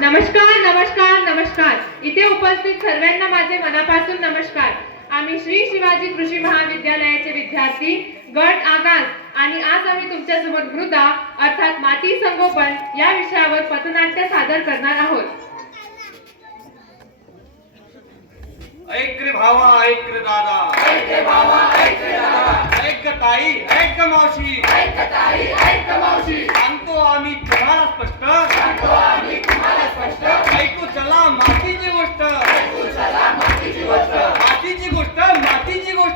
नमस्कार नमस्कार नमस्कार. इथे उपस्थित सर्वांना माझे मनापासून नमस्कार. आम्ही श्री शिवाजी कृषी महाविद्यालयाचे विद्यार्थी गट आकाश आणि आज आम्ही तुमच्यासमोर मृदा अर्थात माती संगोपन या विषयावर पथनाट्य सादर करणार आहोत. ऐक रे भावा ऐक रे दादा ऐक रे भावा ऐक रे दादा ऐक ताई ऐक मावशी ऐक ताई ऐक मावशी सांगतो आम्ही तुम्हाला स्पष्ट. सांगतो आम्ही तुम्हाला स्पष्ट. ऐकू चला मातीची गोष्ट. ऐकू चला मातीची गोष्ट. मातीची गोष्ट मातीची गोष्ट मातीची गोष्ट मातीची गोष्ट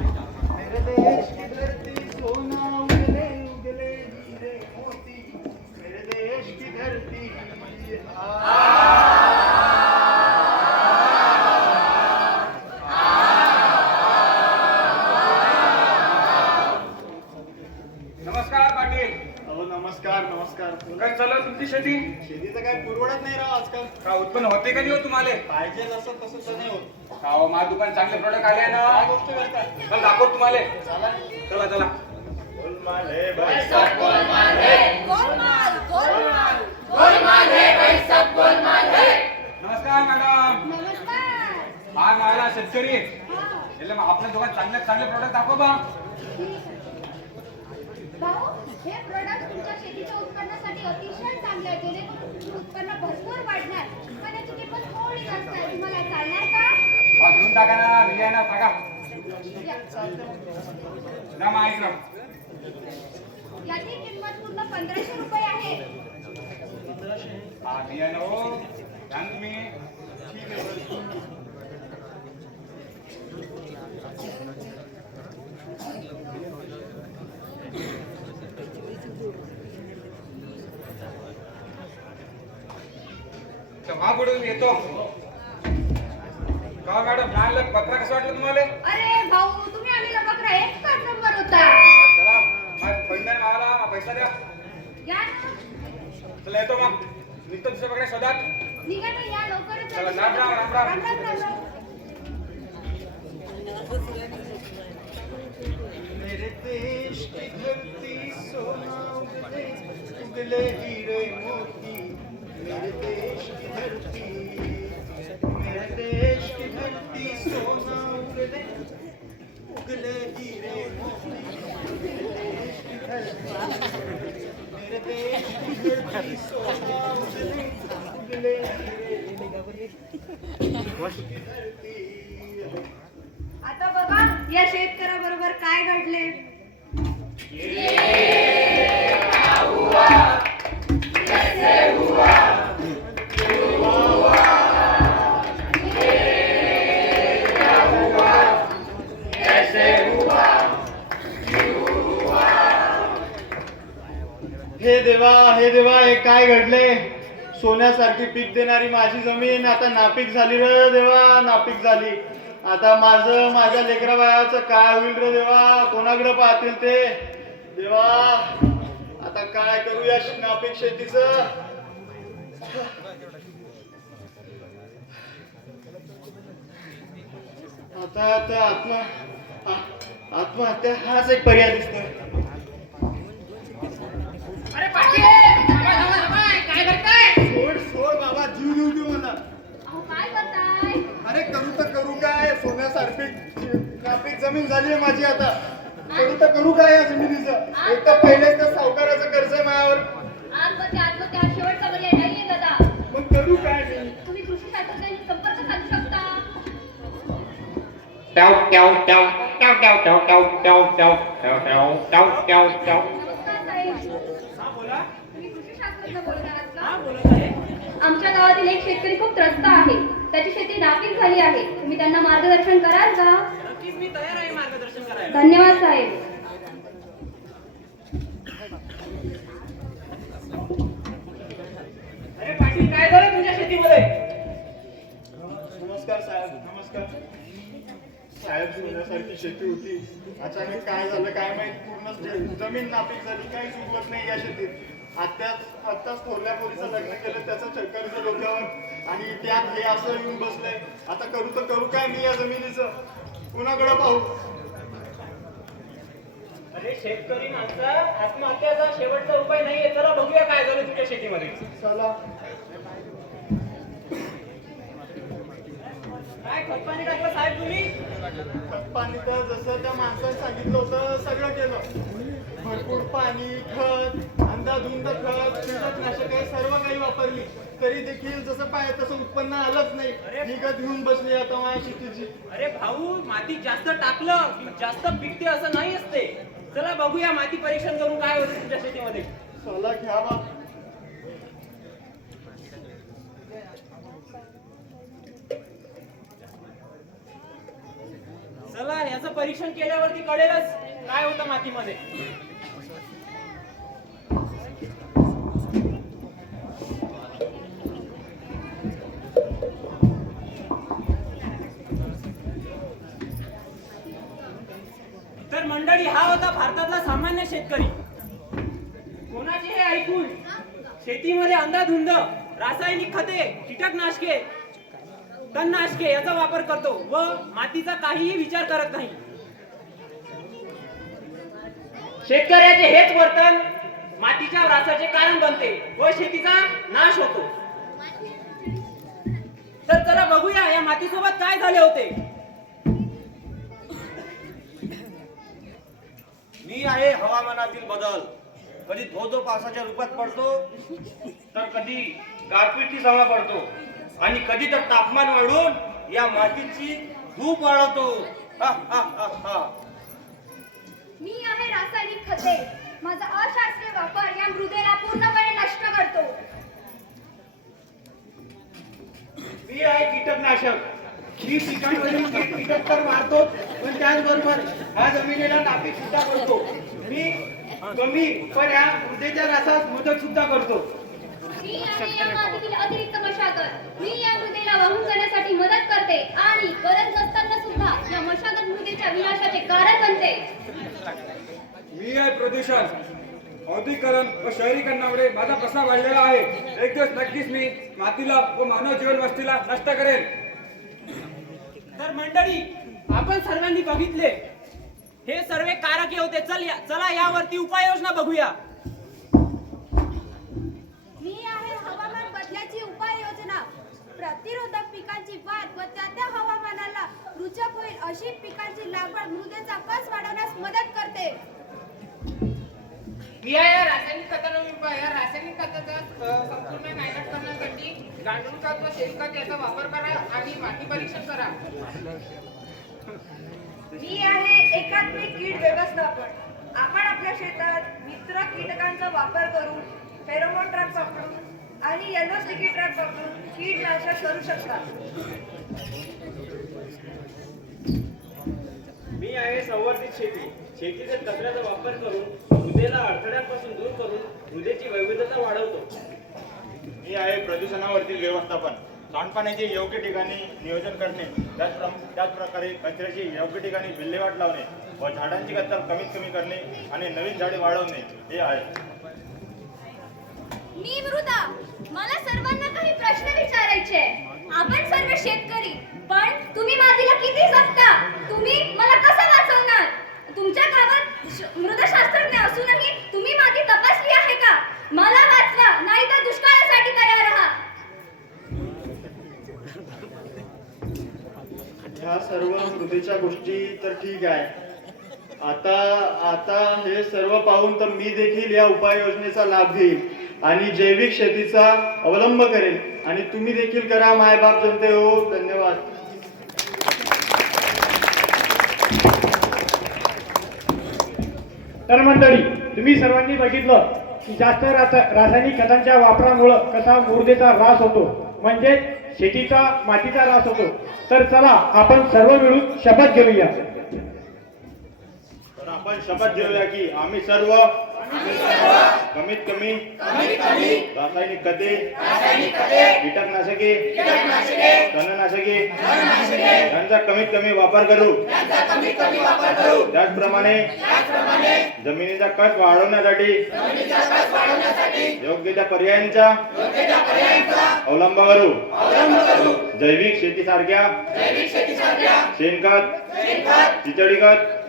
नमस्कार पाटील अहो नमस्कार नमस्कार काय चाललं तुमची शेती शेतीचं काय पुरवडत नाही राव आजकाल का उत्पन्न होते कधी हो तुम्हाला पाहिजे जसं तसं तर नाही होत हो माझ्या दुकान चांगले प्रोडक्ट आले काय ना गोष्ट करतात चल दाखव तुम्हाला चला चला चला गोलमाल हे बाई नमस्कार मॅडम हा मला शेतकरी એટલે मग आपल्या दुकान चांगले चांगले प्रोडक्ट दाखव बा भाऊ हे प्रोडक्ट तुमच्या शेतीच्या उत्पन्नासाठी अतिशय चांगले आहे जेणेकरून तुमचं उत्पन्न भरपूर वाढणार. पण याची किंमत थोडी जास्त आहे तुम्हाला चालणार का? घेऊन टाका ना मी आहे ना टाका. या. ना मग ऐक ना याची किंमत पूर्ण पंधराशे रुपये आहे. हा तुम्ही. तर महापुढून येतो. का मॅडम लहान पत्रा कसं वाटलं तुम्हाला? अरे भाऊ तुम्ही आलेला बकरा एकच नंबर होता? चला माझ्या पैसा द्या. या ना. चला येतो मग. निघतो दुसऱ्या बघा शोधात. निघा ना या लवकरच. चला, राम राम, राम राम. राम राम, राम राम. आता बघा या शेतकऱ्याबरोबर काय घडले हे देवा हे देवा हे काय घडले? सोन्यासारखी पीक देणारी माझी जमीन आता नापीक झाली र देवा नापीक झाली. आता माझं माझ्या लेकरा बाळाचं काय होईल रे देवा? कोणाकडे पाहतील ते? देवा आता काय करू या नापीक शेतीचं? आता आता आत्मा आत्महत्या हाच एक पर्याय दिसतोय. सोड सोड बाबा जीव देऊ दे मला अहो काय करताय अरे करू तर करू काय सोन्यासारखी नापीक जमीन झाली आहे माझी आता करू तर करू काय या जमिनीचं एक तर पहिलेच तर सावकाराचं कर्ज आहे माझ्यावर आत्महत्या आत्महत्या हा शेवटचा पर्याय नाहीये दादा मग करू काय मी तुम्ही कृषी शास्त्रज्ञांशी संपर्क साधू शकता Dow, dow, dow, dow, dow, dow, dow, dow, dow, dow, dow, dow, dow, आमच्या गावातील एक शेतकरी खूप त्रस्त आहे. त्याची शेती नापीक झाली आहे. तुम्ही त्यांना मार्गदर्शन कराल का? मी तयार आहे मार्गदर्शन करायला. धन्यवाद साहेब. अरे पाटील काय झालं तुमच्या शेतीमध्ये? नमस्कार साहेब. नमस्कार. साहेब सोन्यासारखी शेती होती. अचानक काय झालं काय माहीत? पूर्ण जमीन नापीक झाली. काहीच उगवत नाही या शेतीत. आत्ताच आत्ताच थोरल्या पोरीचं लग्न केलं. त्याचं कर्ज डोक्यावर. आणि त्यात हे असं येऊन बसलंय. आता करू तर करू काय मी या जमिनीचं? कुणाकडे पाहू? अरे शेतकरी माणसा आत्महत्याचा शेवटचा उपाय नाहीये. चला बघूया काय झालं तुझ्या शेतीमध्ये. चला. काय खत पाणी टाकलं साहेब तुम्ही? पाणी तर जसं त्या माणसाने सांगितलं होतं सगळं केलं. भरपूर पाणी खत अंदाधुंद खत कीटकनाशके सर्व काही वापरली. तरी देखील जसं पाहिजे तसं उत्पन्न आलंच नाही. निघत घेऊन बसली आता माझ्या शेतीची. अरे भाऊ माती जास्त टाकलं की जास्त पिकते असं नाही असते. चला बघूया माती परीक्षण करून काय होतं तुमच्या शेतीमध्ये. चला घ्यावा चला याचं परीक्षण केल्यावरती कळेलच काय होतं मातीमध्ये. तर मंडळी हा होता भारतातला सामान्य शेतकरी. कोणाचे हे ऐकून? शेतीमध्ये अंधाधुंद रासायनिक खते कीटकनाशके तणनाशके याचा वापर करतो व मातीचा काहीही विचार करत नाही. शेतकऱ्याचे हेच वर्तन मातीच्या ऱ्हासाचे कारण बनते व शेतीचा नाश होतो. तर चला बघूया या मातीसोबत काय झाले होते. मी आहे हवामानातील बदल. कधी धो धो पावसाच्या रूपात पडतो तर कधी गारपिटी समा पडतो. आणि कधी तर तापमान वाढून या मातीची धूप वाढवतो. मी आहे रासायनिक खते. माझा अशास्त्रीय वापर या मृदेला पूर्णपणे नष्ट करतो. मी आहे कीटकनाशक. ही पिकांवरील कीड कीटक तर मारतो पण त्याचबरोबर हा जमिनीला नापीक सुद्धा करतो. मी कमी पण या मृदेच्या रसास मदत सुद्धा करतो. मी आहे या मातीतील अतिरिक्त मशागत मी या मृदेला वाहून जाण्यासाठी मदत करते आणि गरज नसताना सुद्धा या मशागत मृदेच्या विनाशाचे कारण बनते. मी आहे प्रदूषण. औद्योगिकरण व शहरीकरणामुळे माझा प्रसार वाढलेला आहे. एक दिवस नक्कीच मी मातीला व मानव जीवन वस्तीला नष्ट करेन. तर मंडळी आपण सर्वांनी बघितले. हे सर्व कारके होते. चल या चला यावरती उपाययोजना बघूया मी आहे हवामान बदलाची उपाययोजना प्रतिरोधक पिकांची वाढ व त्या त्या हवामानाला रुचक होईल अशी लागवड मृदेचा कस वाढवण्यास मदत करते? मी या रासायनिक खतांना या रासायनिक खताचा संपूर्ण नायनाट करण्यासाठी गांडूळ खत व शेणखत याचा वापर करा आणि माती परीक्षण करा. मी आहे एकात्मिक कीड व्यवस्थापन. आपण आपल्या शेतात मित्र कीटकांचा वापर करून फेरोमोन ट्रॅप वापरून आणि येलो स्टिकी ट्रॅप वापरून कीटनाशक करू शकता मी आहे संवर्धित शेती. शेतीच्या कचऱ्याचा वापर करून मृदेला अडथळ्यांपासून दूर करून मृदेची वैविध्यता वाढवतो. मी आहे प्रदूषणावरील व्यवस्थापन. सांडपाण्याचे योग्य ठिकाणी नियोजन करणे त्याचप्रम त्याचप्रकारे कचऱ्याची योग्य ठिकाणी विल्हेवाट लावणे व झाडांची कत्तल कमीत कमी करणे आणि नवीन झाडे वाढवणे हे आहे. मी मृदा मला सर्वांना काही प्रश्न विचारायचे आहे. आपण सर्व शेतकरी पण तुम्ही मातीला किती जपता तुम्ही मला कसं वाचवणार तुमच्या गावात श- मृदशास्त्रज्ञ असूनही तुम्ही माती तपासली आहे का मला वाचवा नाही तर दुष्काळासाठी तयार राहा ह्या सर्व गोष्टी तर ठीक आहे. आता आता हे सर्व पाहून तर मी देखील या उपाययोजनेचा लाभ घेईल आणि जैविक शेतीचा अवलंब करेल आणि तुम्ही देखील करा मायबाप जनते हो. धन्यवाद. तर मंडळी तुम्ही सर्वांनी बघितलं की जास्त रासायनिक खतांच्या वापरामुळं कसा मुर्देचा ऱ्हास होतो. म्हणजे शेतीचा मातीचा ऱ्हास होतो तर चला आपण सर्व मिळून शपथ घेऊया. तर आपण शपथ घेऊया की आम्ही सर्व कमीत कमी रासायनिक खते कीटकनाशके तणनाशके यांचा कमीत कमी वापर करू. त्याचप्रमाणे जमिनीचा कट वाढवण्यासाठी योग्य त्या पर्यायांचा अवलंब करू. जैविक शेतीसारख्या शेणखत खत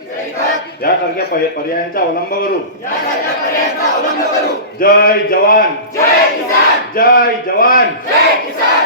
यासारख्या पर्य- पर्यायांचा अवलंब करू. जय जवान. जय जवान. आमची तुमची